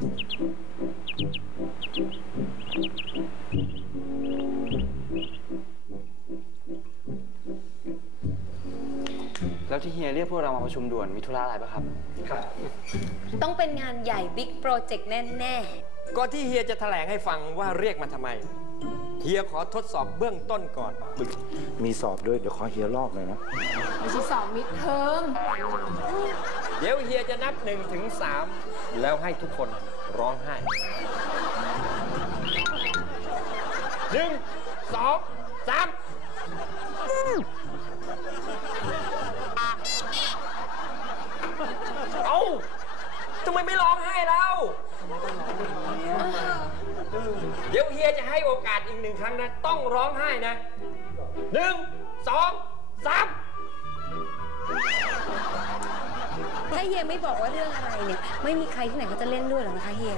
แล้วที่เฮียเรียกพวกเรามาประชุมด่วนมีธุระอะไรปะครับต้องเป็นงานใหญ่บิ๊กโปรเจกต์แน่ก่อนที่เฮียจะแถลงให้ฟังว่าเรียกมาทำไม เฮียขอทดสอบเบื้องต้นก่อน มีสอบด้วย เดี๋ยวขอเฮียรอบหน่อยนะไม่ใช่สอบมิดเทอม เดี๋ยวเฮียจะนับหนึ่งถึงสามแล้วให้ทุกคน ร้องไห้หนึ่งสองสามเอ้าทำไมไม่ร้องไห้เราเดี๋ยวเฮียจะให้โอกาสอีกหนึ่งครั้งนะ ต้องร้องไห้นะหนึ่งสองสาม ถ้าเฮียไม่บอกว่าเรื่องอะไรเนี่ย ไม่มีใครที่ไหนเขาจะเล่นด้วยหรอกนะคะเฮีย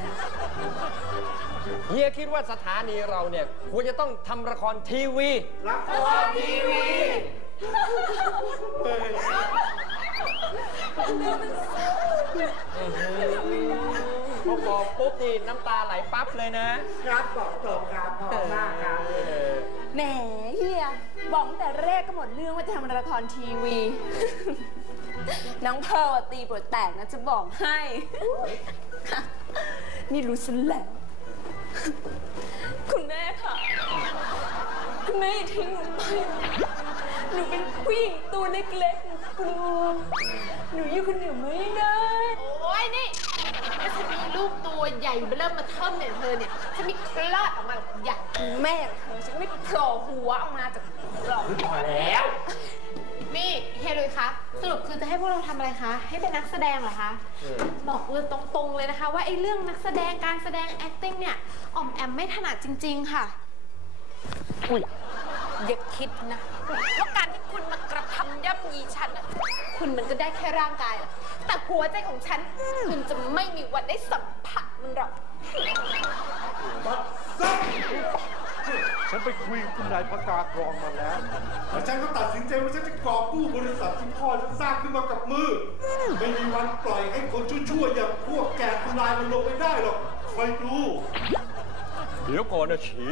เฮียคิดว่าสถานีเราเนี่ยควรจะต้องทำละครทีวีละครทีวีพอบอกปุ๊บนี่น้ำตาไหลปั๊บเลยนะ ครับบอกตรงครับพอมากครับแหมเฮียบอกตั้งแต่แรกก็หมดเรื่องว่าจะทำละครทีวี น้องเพร์ลตีบทแตกนะจะบอกให้ นี่รู้ซะแล้ว คุณแม่ค่ะ คุณแม่อย่าทิ้งหนูไป หนูเป็นผู้หญิงตัวเล็กๆหนูกลัวหนูอยู่คนเดียวไม่ได้ โอ้ยนี่ถ้าฉันมีลูกตัวใหญ่เริ่มมาเทิมเนี่ยเธอเนี่ยฉันมีคลอดออกมาใหญ่แม่ของเธอฉันไม่โผล่หัวออกมาจากกล่อง พอแล้ว นี่เฮียลุยคะสรุปคือจะให้พวกเราทำอะไรคะ ให้เป็นนักแสดงเหรอคะบอกเลยตรงๆเลยนะคะ ว่าไอ้เรื่องนักแสดงการแสดง acting เนี่ยอ่อมแอมไม่ถนัดจริง ๆ ค่ะอย่าคิดนะว่าการที่คุณมากระทำย่ำยีฉันน่ะคุณมันก็ได้แค่ร่างกายแหละแต่หัวใจของฉัน คุณจะไม่มีวันได้สัมผัสมันหรอก ฉันไปคุยกับคุณนายประกาศรองมาแล้วแล้วฉันก็ตัดสินใจว่าฉันจะกอบกู้บริษัทที่พ่อฉันสร้างขึ้นมากับมือ ไม่มีวันปล่อยให้คนชั่วๆอย่างพวกแกทำลายมันลงไปได้หรอกคอยดู เดี๋ยวก่อนนะฉี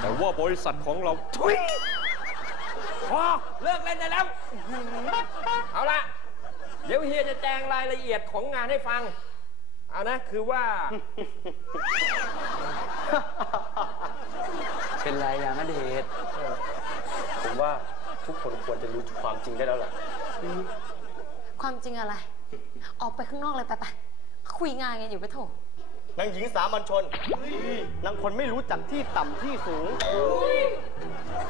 แต่ว่าบริษัทของเราทุยพอเลิกเล่นได้แล้ว เอาละเดี๋ยวเฮียจะแจงรายละเอียดของงานให้ฟัง เอานะ คือว่า เป็นไรยังอเดชผมว่าทุกคนควรจะรู้ความจริงได้แล้วล่ะ ความจริงอะไร ออกไปข้างนอกเลยไปไปคุยงานกันอยู่ไปโถนางหญิงสามัญชน นางคนไม่รู้จักที่ต่ำที่สูง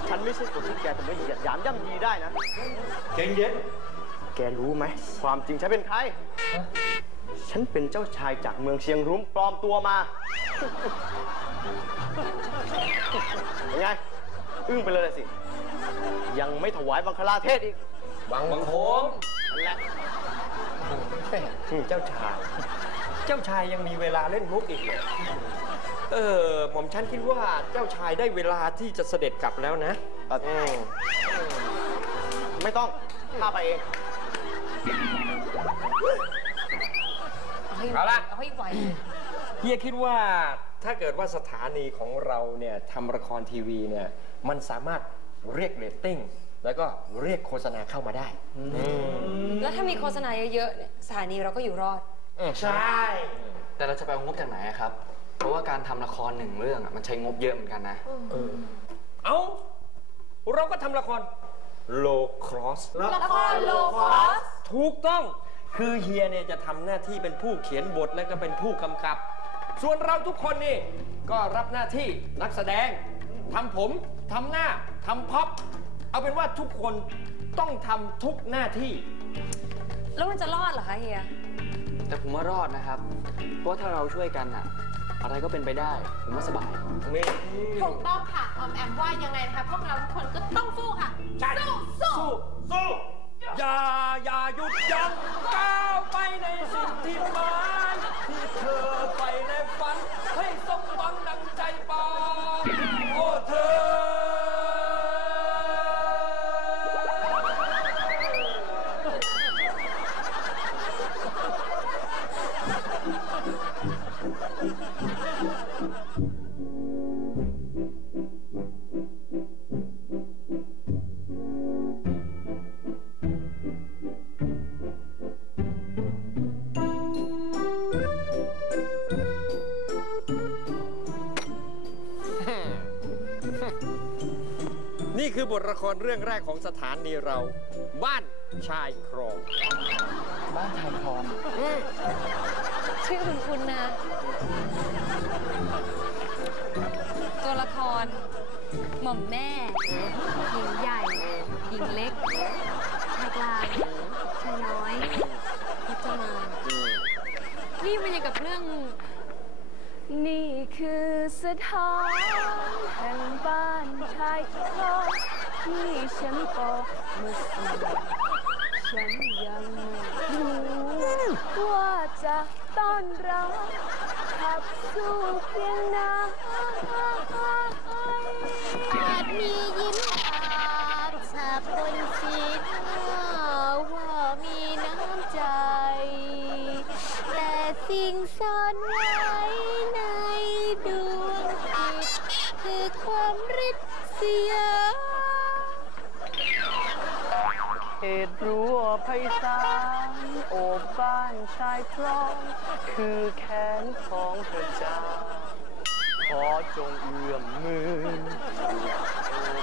ฉันไม่ใช่คนที่แกจะมาเหยียดหยามย่ำยีได้นะเก่งเย็นแกรู้ไหม ความจริงฉันเป็นใคร ฉันเป็นเจ้าชายจากเมืองเชียงรุ้มปลอมตัวมา เป็นไง อึ้งไปเลยล่ะสิ ยังไม่ถวายบังคลาเทศอีก บังบังโคมนั่นแหละอืมเจ้าชาย เจ้าชายยังมีเวลาเล่นมุกอีกเหรอเออหม่อมฉันคิดว่าเจ้าชายได้เวลาที่จะเสด็จกลับแล้วนะเอ่ออืมไม่ต้องข้าไปเอง เอาให้เอาละ เอาให้ไหว เฮียคิดว่าถ้าเกิดว่าสถานีของเราเนี่ยทำละครทีวีเนี่ยมันสามารถเรียกเรตติ้งแล้วก็เรียกโฆษณาเข้ามาได้แล้วถ้ามีโฆษณาเยอะๆเนี่ยสถานีเราก็อยู่รอดใช่ แต่เราจะไปเอางบจากไหนอะครับ เพราะว่าการทำละครหนึ่งเรื่องอะมันใช้งบเยอะเหมือนกันนะเอาเราก็ทำละคร low cross ละครโลคอสถูกต้องคือเฮียเนี่ยจะทำหน้าที่เป็นผู้เขียนบทและก็เป็นผู้กำกับ ส่วนเราทุกคนนี่ก็รับหน้าที่นักแสดงทำผมทำหน้าทำพ็อปเอาเป็นว่าทุกคนต้องทำทุกหน้าที่ แล้วมันจะรอดเหรอคะเฮีย แต่ผมว่ารอดนะครับ เพราะว่าถ้าเราช่วยกันอะอะไรก็เป็นไปได้ ผมว่าสบายนี่ถูกต้องค่ะออมแอมว่ายังไงนะคะพวกเราทุกคนก็ต้องสู้ค่ะ สู้สู้สู้สู้อย่าอย่าหยุดยั้งก้าวไปในสิ่งที่หมายที่เธอไป คือบทละครเรื่องแรกของสถานีเรา บ้านชายครอง บ้านชายคลองชื่อคุณคุณนะ ตัวละคร หม่อมแม่ หญิงใหญ่ หญิงเล็ก ชายกลางชายน้อยพจมานนี่มันยังกับเรื่อง นี่คือสถานแห่งบ้านชายคลอง ที่ฉันโตมาสู่ฉันยังไม่รู้ว่าจะต้อนรับขับสู่เพียงไหนอาจมียิ้มอาบชาบนสีหน้าว่ามีน้ำใจ แต่สิ่งซ่อนไว้ ไพศาลโอบบ้านชายคลองคือแขนของพระเจ้า ขอจงเอื้อมมือโอ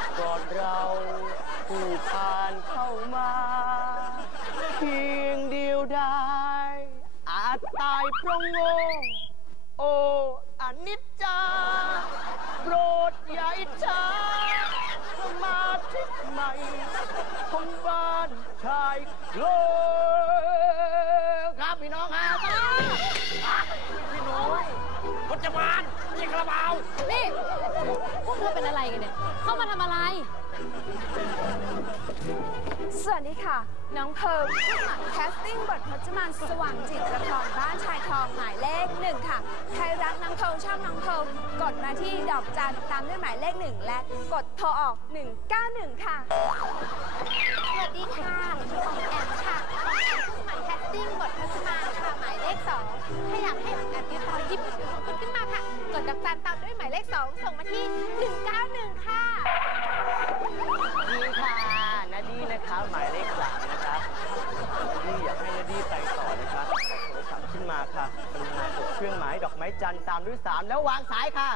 บกอดเราผู้ผ่านเข้ามา เพียงเดียวได้อาจตายเพราะโง่โอ้อนิจจา โปรดอย่าอิจฉาสมาธิใหม่ของบ้านชาย โลครับพี่น้องครับพี่น้องพจมานไม่กระเบานี่ พวกเธอเป็นอะไรกันเนี่ย เข้ามาทำอะไร สวัสดีค่ะ น้องเพิร์ลผู้สมัครแคสติ้งบทพจมานสว่างจิตละครบ้านชายคลองหมายเลขหนึ่งค่ะใครรักน้องเพิร์ลชอบน้องเพิร์ลกดมาที่ดอกจันตามด้วยหมายเลขหนึ่งและกดโทรออก 191 ค่ะ สวัสดีค่ะออมแอมค่ะออ ถ้าอยากให้ออมแอมติดต่อหยิบมือถือของคุณขึ้นมาค่ะ กดดอกจันตามด้วยหมายเลขสองส่งมาที่ 191 ค่ะ ดีค่ะนาดีนะคะหมายเลขสามนะคะนาดีอยากให้นาดีไปต่อนะคะกดโทรศัพท์ขึ้นมาค่ะกรุณากดเครื่องหมายดอกไม้จันทร์ตามด้วยสามแล้ววางสายค่ะ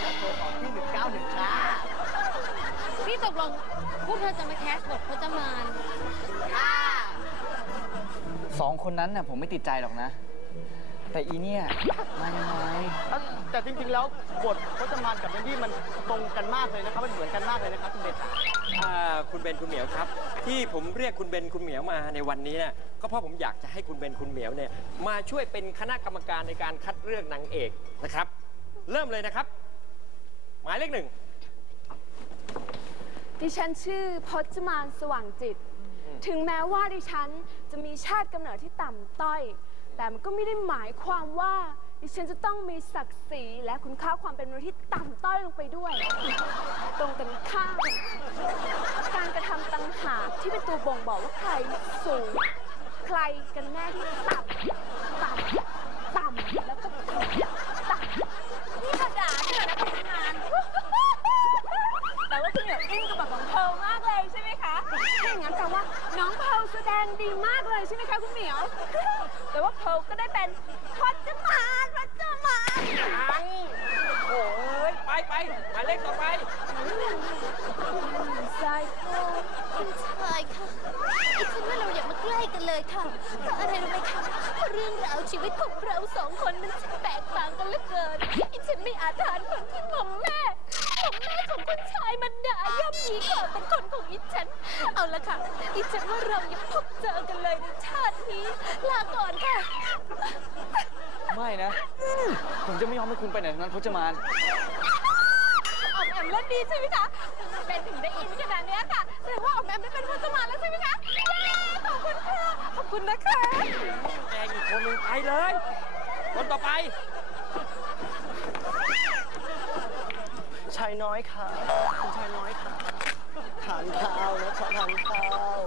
แล้วโทรออกที่191ค่ะนี่ตกลงพวกเธอจะมาแคสบทพจมาน ค่ะ สองคนนั้นน่ะผมไม่ติดใจหรอกนะ แต่อีเนี่ยไม่ไม่แต่จริงๆ แล้วบทพจมานกับเบนดี้มันตรงกันมากเลยนะครับ มันเหมือนกันมากเลยนะครับคุณเบนอ่าคุณเบนคุณเหมียวครับ ที่ผมเรียกคุณเบนคุณเหมียวมาในวันนี้เนี่ยก็เพราะผมอยากจะให้คุณเบนคุณเหมียวเนี่ยมาช่วยเป็นคณะกรรมการในการคัดเลือกนางเอกนะครับ เริ่มเลยนะครับ หมายเลขหนึ่งดิฉันชื่อพจมานสว่างจิต ถึงแม้ว่าดิฉันจะมีชาติกำเนิดที่ต่ำต้อย แต่มันก็ไม่ได้หมายความว่า ดิฉันจะต้องมีศักดิ์ศรีและคุณค่าความเป็นมนุษย์ที่ต่ำต้อยลงไปด้วย ตรงกันข้ามการกระทำตังหากที่เป็นตัวบ่งบอกว่าใครสูง ใครกันแน่ที่ต่ำต่ำต่ำแล้วก็ต่ำต่ำนี่กระดาษเนี่ยนะทำงาน แต่ว่าคุณเหมียวอินกับบทของเพร์ลมากเลยใช่ไหมคะถ้าอย่างนั้นแปลว่าน้องเพร์ลแสดงดีมากเลยใช่ไหมคะคุณเหมียว แต่ว่าเพร์ลก็ได้เป็นพจมานพจมาน ยังโอ้ยไปไปหมายเลขต่อไป ใช่ค่ะ คุณชายค่ะอีฉันว่าเราอย่ามาใกล้กันเลยค่ะ เพราะอะไรรู้ไหมคะเพราะเรื่องราวชีวิตของเราสองคนนั้นช่างแตกต่างกันเหลือเกินอีฉันไม่อาจทานคนที่หม่อมแม่หม่อมแม่ของคุณชายมันด่าย่ำยีความเป็นคนของอีฉัน เอาละค่ะอีฉันว่าเราอย่าพบเจอกันเลยในชาตินี้ ลาก่อนค่ะ ไม่นะ ผมจะไม่ยอมให้คุณไปไหนทั้งนั้นพจมาน ออมแอมเล่นดีใช่ไหมคะเป็นถึงได้อินขนาดเนี้ยค่ะแสดงว่าออมแอมได้เป็นพจมานแล้วใช่ไหมคะเย้ขอบคุณ ค่ะขอบคุณนะคะแกงอีกคนหนึ่งไปเลย คนต่อไป ชายน้อยค่ะ คุณชายน้อยค่ะ ทานข้าวนะคะทานข้าว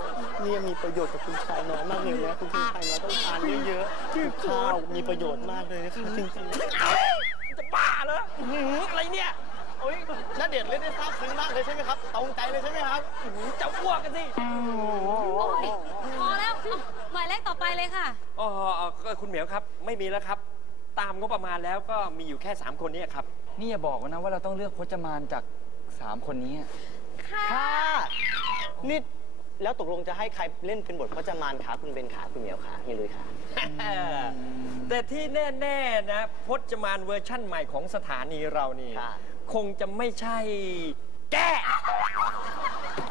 เนี่ยมีประโยชน์กับคุณชายน้อยมากเลยนะคุณชายน้อยต้องทานเยอะๆข้าวมีประโยชน์มากเลยนะคะจริงๆจะบ้าเหรออื้อหืออะไรเนี่ยโอ้ยน่า เด็ดเล่นได้ซาบซึ้งมากเลยใช่ไหมครับตรงใจเลยใช่ไหมครับอื้อหือจะอ้วกกันสิโอ้ยพอแล้วเอาหมายเลขต่อไปเลยค่ะ อ๋ออ๋อก็คุณเหมียวครับ ไม่มีแล้วครับ ตามงบประมาณแล้วก็มีอยู่แค่3คนนี้ครับ นี่อย่าบอกนะว่าเราต้องเลือกพจมานจากสามคนนี้อะค่ะ ค่ะนี่แล้วตกลงจะให้ใครเล่นเป็นบทพจมานขาคุณเบนขาคุณเหมียวขาเฮียลุยขาแต่ที่แน่ ๆ นะพจมานเวอร์ชั่นใหม่ของสถานีเรานี่ ค่ะ คงจะไม่ใช่ แก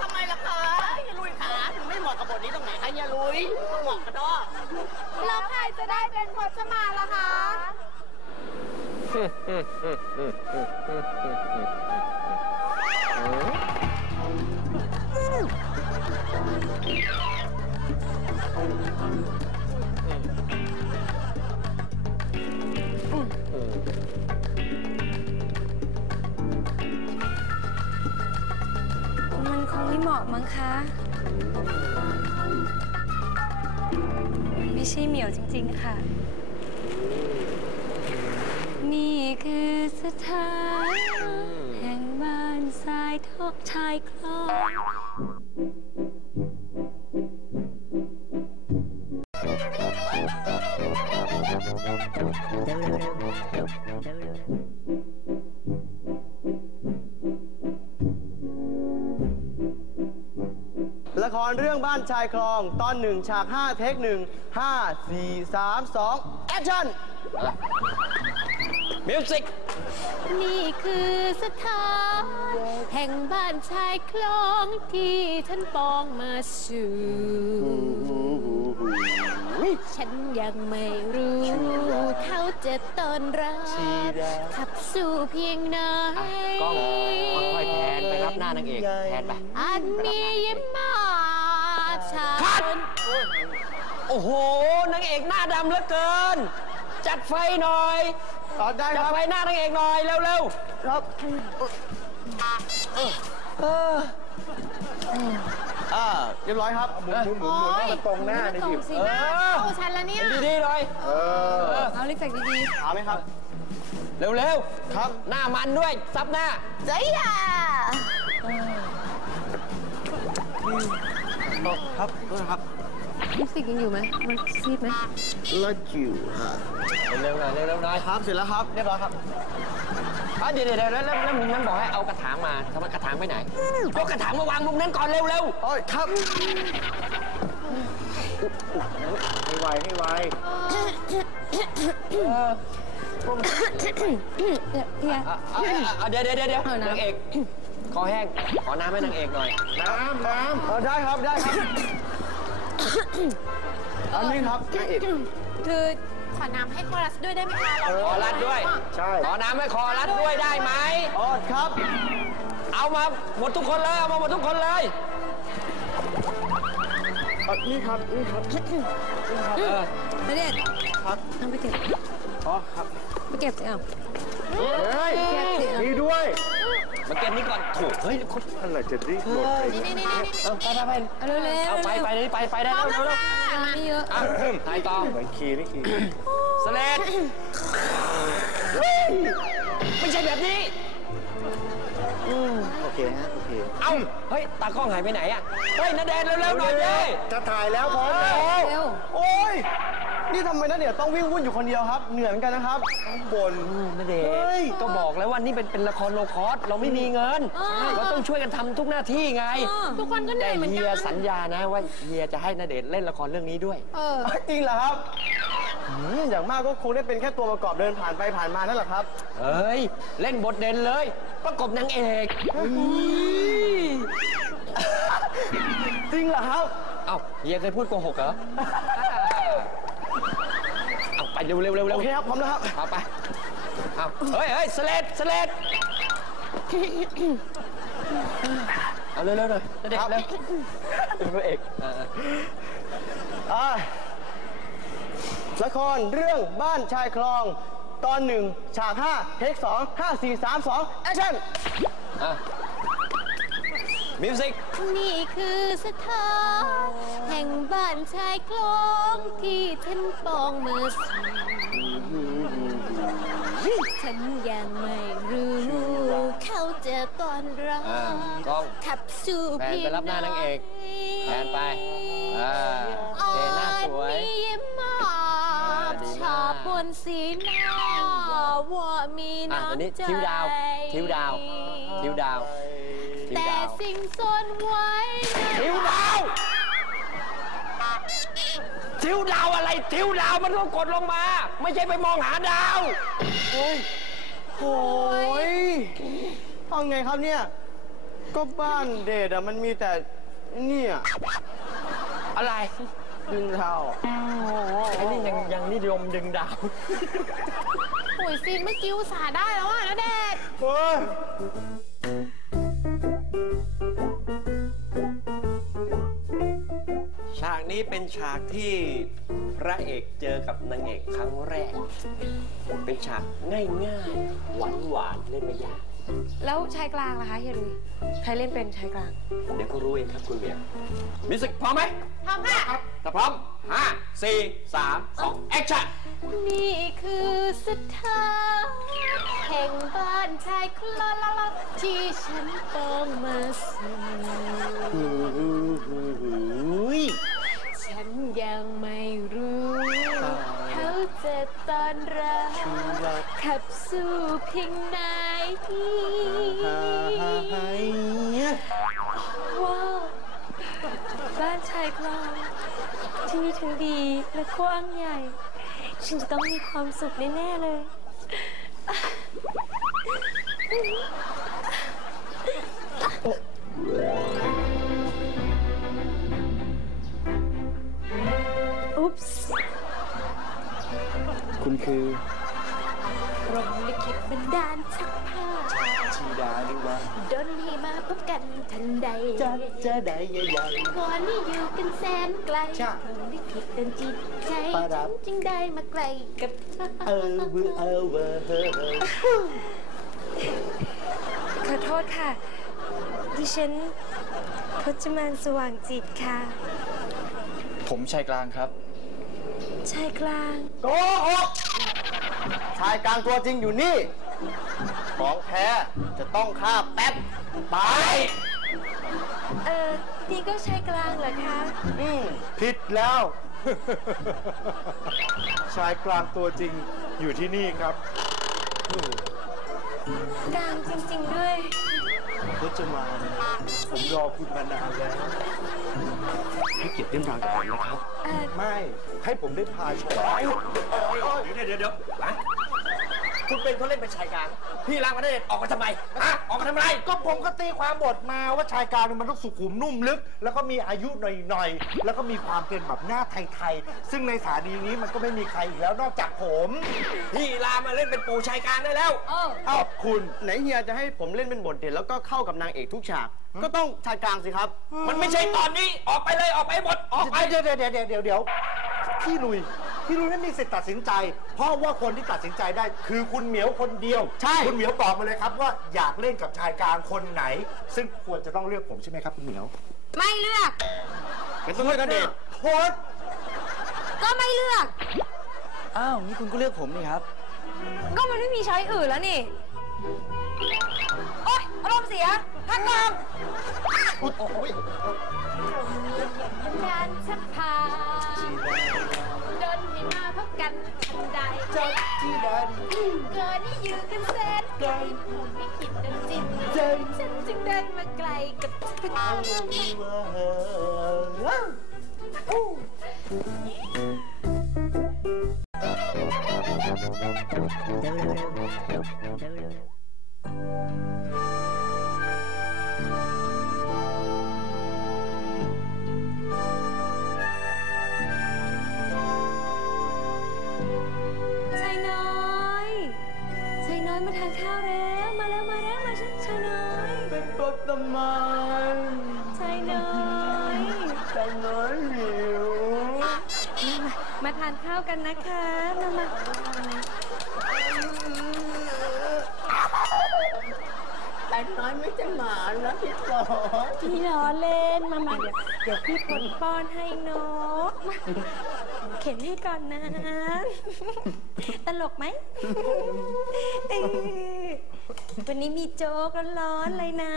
ทำไมล่ะคะเฮียลุยขาถึงไม่เหมาะกับบทนี้ตรงไหนคะเฮียลุยเหมาะกันเนาะแล้วใครจะได้เป็นพจมานล่ะคะ เหมาะมั้งคะ ไม่ใช่เหมียวจริง ๆ ค่ะ นี่คือสถานแห่งบ้านทรายทอกชายคลอง บ้านชายคลอง ตอนหนึ่งฉากห้าเทคหนึ่งห้าสี่สามสองแอคชั่นมิวสิกนี่คือสถานแห่งบ้านชายคลองที่ฉันปองมาสู่ฉันยังไม่รู้ เขาจะต้อนรับ ขับสู่เพียงไหนกล้องค่อยๆแทนไปรับหน้านางเอกแทนไปอันมียิ้มมาชาคั ดคนโอ้โห นางเอกหน้าดำเหลือเกิน จัดไฟหน่อยต่อได้คจัดรับไฟหน้านางเอกหน่อยเร็วครับอ่าเรียบร้อยครับหมุนหมุนหมุนหมุนให้มันตรงหน้านี่ตรดิงสีหน้าเข้าฉันแล้วเนี่ยๆดีๆหน่อย เออเอาลิปสติกดีเอาไหมครับ เร็วครับๆหน้ามันด้วย ซับหน้าใจอะ ครับโทษนะครับๆลิปสติกยังอยู่ไหมมันซีดไหมละจิ๋วฮะเร็วๆหน่อยเร็วๆหน่อยครับเสร็จแล้วครับเรียบร้อยครับอะเดี๋ยวเดี๋ยวแล้วแล้วแล้วมึงนั้นบอกให้เอากระถางมาทำไมกระถางไปไหนเอากระถางมาวางมุมนั้นก่อนเร็วโอ้ยครับให้ไวให้ไวเนี่ยๆอะอะอะอะเดี๋ยวเดี๋ยวเดี๋ยวเดี๋ยวเอาน้ำนางเอก คอแห้ง ขอน้ำให้นางเอกหน่อย น้ำน้เออได้ครับได้ครับอันนี้ครับนางเอกคือขอน้ำให้คอรัสด้วยได้ไหมคะเราขอรัดด้วยำใช่ ขอน้ำให้คอรัดด้วยได้ไหมอ๋อครับ เอามาหมดทุกคนเลย เอามาหมดทุกคนเลยอะนี่ครับนี่ครับเออณเดชน์ครับเอาไปเก็บ อ๋อครับ ไปเก็บสิเอาเฮ้ยเก็บสิเอานี่ด้วย มาเก็บนี้ก่อนถูกเฮ้ยคุณอะไรจะรีบหมดไปนี่นี่นี่นี่เออไปไปไปเอาเร็วๆเอาไปไปเลยไปไปได้พร้อแล้มวแล้เร็ววเร็วค่ะไม่เยอะอะถ่ายต่อเหมือนคีย์นี่คีย์สเลดไม่ใช่แบบนี้โอเคฮะโอเค เอ้า เฮ้ย ตากล้องหายไปไหนอะ เฮ้ยนาแดนเร็วๆหน่อยดิจะถ่ายแล้วพร้อมแล้วเร็วโอ้ย นี่ทำไมนะเดี๋ยวต้องวิ่งวุ่นอยู่คนเดียวครับ เหนื่อยเหมือนกันนะครับบนนาเดเฮ้ยก็บอกแล้วว่านี่เป็นเป็นละครโลคอสเราไม่มีเงินเราต้องช่วยกันทำทุกหน้าที่ไง ทุกคนก็เหนื่แต่อยเหมือนเฮีกัยนสัญญานะว่าเฮียจะให้นาเดชน์เล่นละครเรื่องนี้ด้วย เออ จริงเหรอครับอืมอย่างมากก็คงได้เป็นแค่ตัวประกอบเดินผ่านไปผ่านมานั่นแหละครับเฮ้ย เล่นบทเด่นเลย ประกบนางเอกจริงเหรอครับ เอ้าเฮียเคยพูดโกหกเหรอ เอาไปเร็วเร็วเร็วเร็โอวเคครับพร้อมแล้วครับเอาไปเอาเฮ้ยเฮ้ยสเลดสเลดเอาเร็วเร็วหน่อยนาเดชน์เร็วเป็นพระเอกเออเอออ่าละครเรื่องบ้านชายคลอง ตอนหนึ่งฉากห้าเทคสองห้าสี่สามสองแอคชั่นอะมิวสิกนี่คือสถานแห่งบ้านชายคลองที่ฉันปองมาสู่ ฉันยังไม่รู้เขาจะต้อนรัอ่าบกล้อง ขับสู่แพนเพียงไปรับหน้านางเอกแพนไปอ่าโอเคหน้าสวยอ่อนมียิ้มมาอ่าบดีมากชาบนสีหน้าว่ามีอะน้ำอันนี้ใจ ทิวดาวทิวดาวทิวดาวทิวแต่ดาวสิ่งซ่อนไว้ในทิวดาวทิวดาวอะไรทิวดาวมันต้องกดลงมา ไม่ใช่ไปมองหาดาว โอ้ยเอาไงครับเนี่ย ก็บ้านเดทอะมันมีแต่เนี่ยอะไร ดึงเท้าไอ้นี่ยังยังนิยมดึงดาวโอ้ยซีนเมื่อกี้อุตส่าห์ได้แล้วอะนะเดชน์เฮ้ยฉากนี้เป็นฉากที่พ ระเอกเจอกับนางเอกครั้งแรก เป็นฉากง่ายๆหวานๆเล่นไม่ยาก แล้วชายกลางล่ะคะเฮียลุยใครเล่นเป็นชายกลาง เดี๋ยวก็รู้เองครับคุณเมียมิวสิกพร้อมไหมพร้อมค่ะ ถ้าพร้อม5 4 3 2แอคชั่นนี่คือสถานแห่งบ้านชายคลาลาลาที่ฉันต้องมาสู่ ฉันยังไม่รู้เขาจะต้ อนรับขับสู่เพียงไหนว้าวบ้านชายกลางที่นี่ทั้งดีและกว้างใหญ่ ฉันจะต้องมีความสุขแน่ๆเลยอุ๊ คุณคือพรหมลิขิตบันดาลชักผ้าชีดาหรือว่าดนให้มาพบกันทันใดจะจะได้ใหญ่ก่อนนี่อยู่กันแสนไกลจ้ะพรหมลิขิตดันจิตใจปะดัฉับนจึงได้มาไกลกับเธอเออเวอเออเวอเฮอขอโทษค่ะ ดิฉันพจมานสว่างจิตค่ะ ผมชายกลางครับ ชายกลาง โกหกชายกลางตัวจริงอยู่นี่ ของแท้จะต้องฆ่าแป๊บไปเออนี่ก็ชายกลางเหรอคะ อืมผิดแล้ว ชายกลางตัวจริงอยู่ที่นี่ครับ กลางจริง ๆ ด้วย พจมานผมรอคุณมานานแล้วให้เกียรติเรื่องราวกับผมนะครับเออไม่ให้ผมได้พาชมเดี๋ยวเดี๋ยวเดี๋ยวอะ คุณเป็นเขาเล่นเป็นชายกลาง พี่ล้างมาได้ออกมาทำไมอะออกมาทำไมก็ผมก็ตีความบทมาว่าชายกลางเนี่ยมันต้องสุขุมนุ่มลึก แล้วก็มีอายุหน่อยๆ แล้วก็มีความเป็นแบบหน้าไทยๆ ซึ่งในสถานีนี้มันก็ไม่มีใครอีกแล้วนอกจากผม พี่ลามาเล่นเป็นปู่ชายกลางได้แล้วขอบคุณ ไหนเฮียจะให้ผมเล่นเป็นบทเด่นแล้วก็เข้ากับนางเอกทุกฉาก ก็ต้องชายกลางสิครับมันไม่ใช่ตอนนี้ออกไปเลยออกไปหมดออกไปเดี๋ยวเดี๋ยวเดี๋ยวเดี๋ยวเดี๋ยวเดี๋ยวพี่ลุยพี่ลุยไม่มีสิทธิ์ตัดสินใจ เพราะว่าคนที่ตัดสินใจได้ คือคุณเหมียวคนเดียวใช่คุณเหมียวบอกมาเลยครับว่าอยากเล่นกับชายกลางคนไหน ซึ่งควรจะต้องเลือกผมใช่ไหมครับคุณเหมียว ไม่เลือกเป็นต้องเลือกกันเด็กโพสต์ก็ไม่เลือกอ้าวนี่คุณก็เลือกผมนี่ครับ ก็มันไม่มีช้อยอื่นแล้วนี่ โอ๊ยอารมณ์เสีย พักกองบันดาลชักพาดนให้มาพบกันทันใดจัดที่ดาดีเกินนี่อยู่กันแสนไกลพรหมลิขิตดันจิตใจฉันจึงได้มาไกลกับเธอช Thank you. พี่ล้อเล่นมามาเดี๋ยวเดี๋ยวพี่ปนป้อนให้เนกเข็นให้ก่อนนะ ตลกไหมเอ้ยวันนี้มีโจ๊กร้อนๆเลยนะ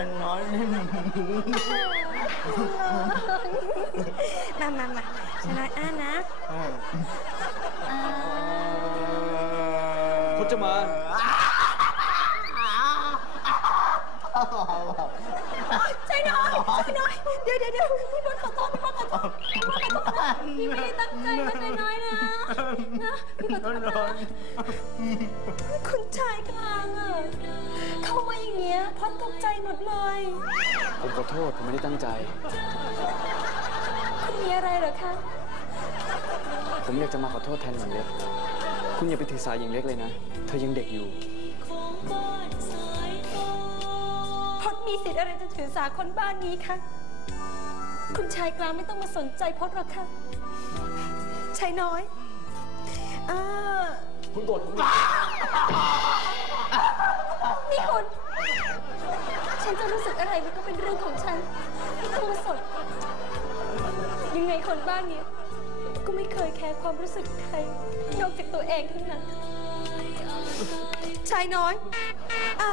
มามามาชน้อยอ้านะพจมานชายน้อยชายน้อย เดี๋ยวเดี๋ยวเดี๋ยวพี่บอลขอโทษพี่บอลขอโทษพี่บอลขอโทษนพี่ไม่ได้ตั้งใจนะชายน้อยนะนะพี่ขอโทษนะคุณชายกลางอะ พอตกใจหมดเลย ผมขอโทษ ผมไม่ได้ตั้งใจ คุณมีอะไรเหรอคะ ผมอยากจะมาขอโทษแทนหญิงเล็ก คุณอย่าไปถือสาหญิงเล็กเลยนะ เธอยังเด็กอยู่ พดมีสิทธิ์อะไรจะถือสาคนบ้านนี้คะคุณชายกลางไม่ต้องมาสนใจพดหรอกค่ะชายน้อยอ่าคุณโกรธผมนี่คุณ ฉันจะรู้สึกอะไรมันก็เป็นเรื่องของฉันไม่ต้องมาสนยังไงคนบ้านเนี้ยก็ไม่เคยแคร์ความรู้สึกใครนอกจากตัวเองทั้งนั้น ชายน้อยอะ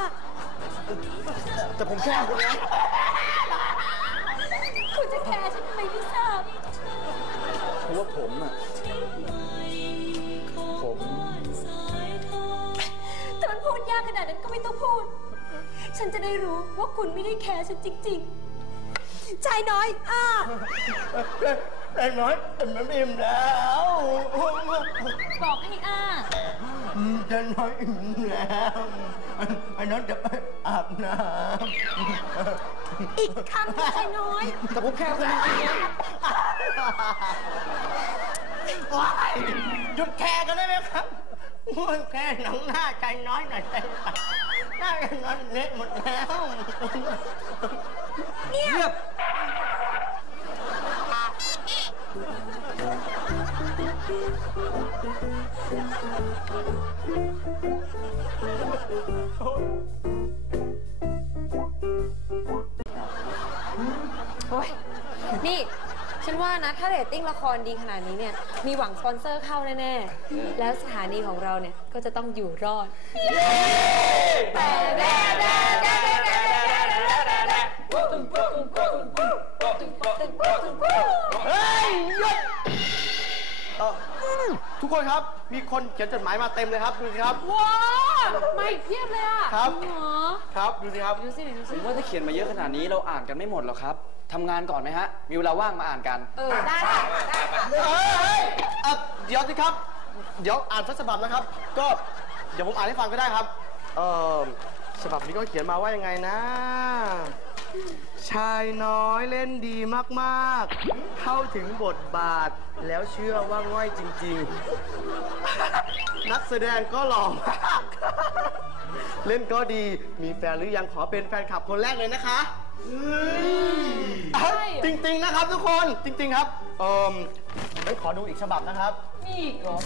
แต่ผมแค่คุณนะคุณจะแคร์ฉันทำไมไม่ทราบเพราะว่าผมอะผมแต่มันพูดยากขนาดนั้นก็ไม่ต้องพูด ฉันจะได้รู้ว่าคุณไม่ได้แคร์ฉันจริงๆ ชายน้อยอะแต่น้อยมันอิ่มแล้วบอกให้อะจะน้อยอิ่มแล้วไอ้น้องจะไปอาบน้อีกคำนะชายน้อย แต่ผมแค่คนจริงๆนะำว้ายหยุดแคร์กันได้ไหมครับมันแค่หนังหน้าใจน้อยหน่อยใจ หน้าใจน้อ ฉันว่านะ ถ้าเรตติ้งละครดีขนาดนี้เนี่ย มีหวังสปอนเซอร์เข้าแน่ ๆ แล้วสถานีของเราเนี่ย ก็จะต้องอยู่รอด เฮ้ยหยุดเอ่อทุกคนครับ มีคนเขียนจดหมายมาเต็มเลยครับ ดูสิครับ ว้าวไม่เพียบเลยอะครับ จงเหอครับ ดูสิครับ ดูสิดูผสิมว่าถ้าเขียนมาเยอะขนาดนี้เราอ่านกันไม่หมดหรอกครับ ทำงานก่อนไหมฮะ มีเวลาว่างมาอ่านกันเออได้ได้ได้เฮ้ยเอ่อเดี๋ยวสิครับ เดี๋ยวอ่านสักฉบับนะครับ ก็เดี๋ยวผมอ่านให้ฟังก็ได้ครับ เออฉบับนี้ก็เขียนมาว่ายังไงนะ ชายน้อยเล่นดีมากๆ เข้าถึงบทบาทแล้วเชื่อว่าง่อยจริง ๆ นักแสดงก็หล่อมาก เล่นก็ดีมีแฟนหรือยังขอเป็นแฟนคลับคนแรกเลยนะคะ เอ้ยจริง ๆ นะครับทุกคนจริง ๆ ครับ เอ่อไปขอดูอีกฉบับนะครับ มีอีกเหรอ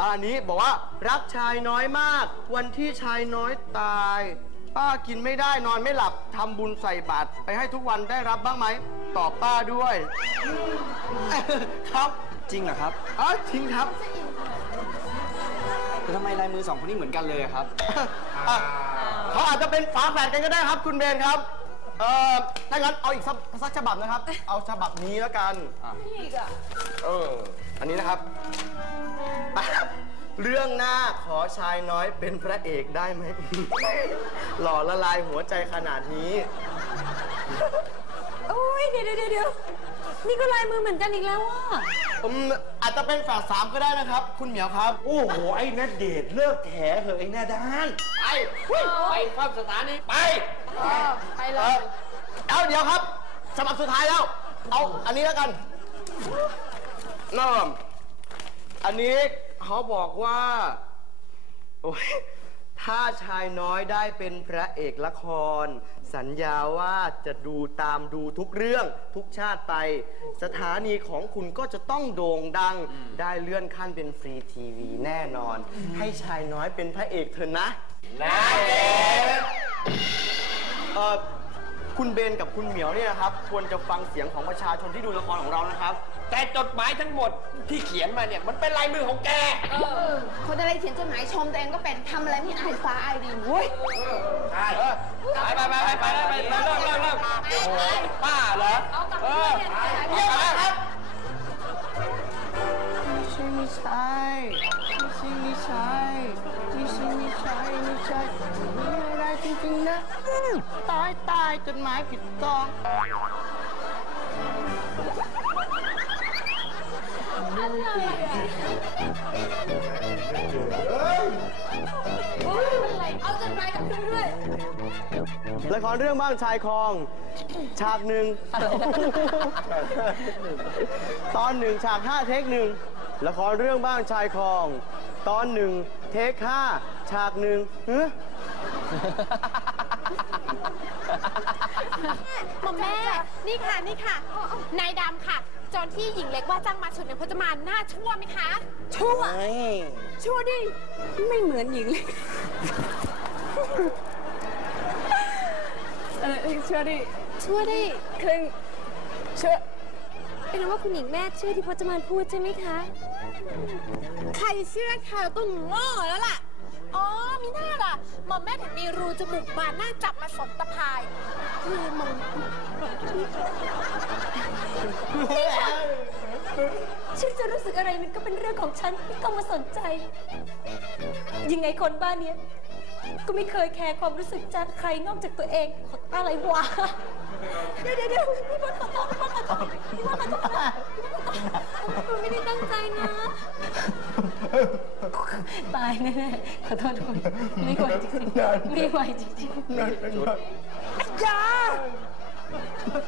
อันนี้บอกว่ารักชายน้อยมาก วันที่ชายน้อยตาย ป้ากินไม่ได้นอนไม่หลับทำบุญใส่บาตรไปให้ทุกวันได้รับบ้างไหมตอบป้าด้วยครับจริงเหรอครับอ๋อจริงครับ แต่ทำไมลายมือสองคนนี้เหมือนกันเลยอะครับ อะ เขาอาจจะเป็นฝาแฝดกันก็ได้ครับ คุณเบนครับ เอ่อถ้างั้นเอาอีกสักสักฉบับนะครับ เอาฉบับนี้แล้วกันมีอีกอะเออ อันนี้นะครับ เรื่องหน้าขอชายน้อยเป็นพระเอกได้ไหม หล่อละลายหัวใจขนาดนี้โอ้ยเดี๋ยวเดี๋ยวเดี๋ยว นี่ก็ลายมือเหมือนกันอีกแล้วอะอืมอาจจะเป็นฝาสามก็ได้นะครับ คุณเหมียวครับ โอ้โห ไอ้นัดเดทเลิกแถเหอะไอ้หน้าด้านไปเฮ้ยไปเข้าสถานีไป เออไปเลเอยอเอาเดี๋ยวครับฉบับสุดท้ายแล้ว เอาอันนี้แล้วกันเริ่มอันนี้เขาบอกว่าโอ้ยถ้าชายน้อยได้เป็นพระเอกละคร สัญญาว่าจะดูตามดูทุกเรื่องทุกชาติไป สถานีของคุณก็จะต้องโด่งดัง ได้เลื่อนขั้นเป็นฟรีทีวีแน่นอน ให้ชายน้อยเป็นพระเอกเถอะนะนะเดทเอ่อคุณเบนกับคุณเหมียวเนี่ยนะครับ ควรจะฟังเสียงของประชาชนที่ดูละครของเรานะครับ แต่แต่จดหมายทั้งหมดที่เขียนมาเนี่ยมันเป็นลายมือของแกคนอะไรเขียนจดหมายชมตัวเองก็เป็นทำอะไรไม่อายฟ้าอายดินเว้ยใช่เออไปไปไปไปไปไปไปเริ่มเริ่มเริ่มโอ้โหป้าเหรอเอากลับเอไปอเรียนเอาไปครับไม่ใช่ไม่ใช่ไม่ใช่ไม่ใช่ไม่ใช่ไม่ใช่ไม่ใช่ไม่ได้จริงๆนะอืมตายตายจดหมายผิดกอง เอาจดหมายกลับคืนด้วย ละครเรื่องบ้านชายคลอง ฉากหนึ่ง ตอนหนึ่งฉากห้าเทคหนึ่งละครเรื่องบ้านชายคลอง ตอนหนึ่งเทคห้าฉากหนึ่งเฮ้ยหม่อมแม่ นี่ค่ะ นี่ค่ะ นายดำค่ะ จอนที่หญิงเล็กว่าจ้างมาฉุดในพจมานหน้าชั่วไหมคะ ชั่ว ชั่วดิ ไม่เหมือนหญิงเลยเออชั่วดิ ชั่วได้ครึ่งชั่วเป็นว่าคุณหญิงแม่เชื่อที่พจมานพูดใช่ไหมคะ ใครเชื่อเธอต้องโง่แล้วล่ะ อ๋อมีหน้าล่ะหม่อมแม่ถึงมีรูจมูกบานหน้าจับมาสมตะพายคือหม่อมฉันจะรู้สึกอะไรมันก็เป็นเรื่องของฉันไม่ต้องมาสนใจ ยังไงคนบ้านเนี้ย ก็ไม่เคยแคร์ความรู้สึกจากใครนอกจากตัวเองอะไรวะเดี๋ยวเดี๋ยวเดี๋ยวพี่บอลขอโทษพี่บอลขอโทษพี่บอลขอโทษนะพี่บอลขอโทษคุณไม่ได้ตั้งใจนะ ตายแน่ๆขอโทษคุณไม่ไหวจริงๆไม่ไหวจริงๆอย่า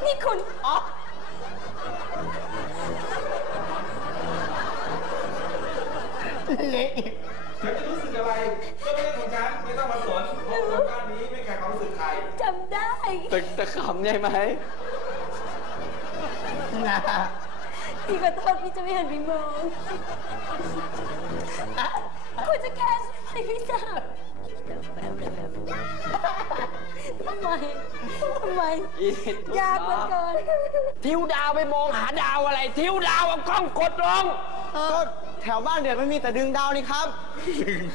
นี่คุณอ๋อฉันจะ ใช่ไหมพี่ขอโทษพี่จะไม่หันไปมองคุณจะแค่ใช่ไหมพี่สาวทำไมทำไมอีทยากเหลือเกินทิวดาวไปมองหาดาวอะไร ทิวดาวเอากล้องกดลง ก็แถวบ้านเดือดไม่มีแต่ดึงดาวนี่ครับ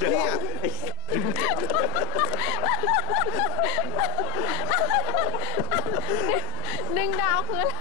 เนี่ยดึงดาวคืออะไร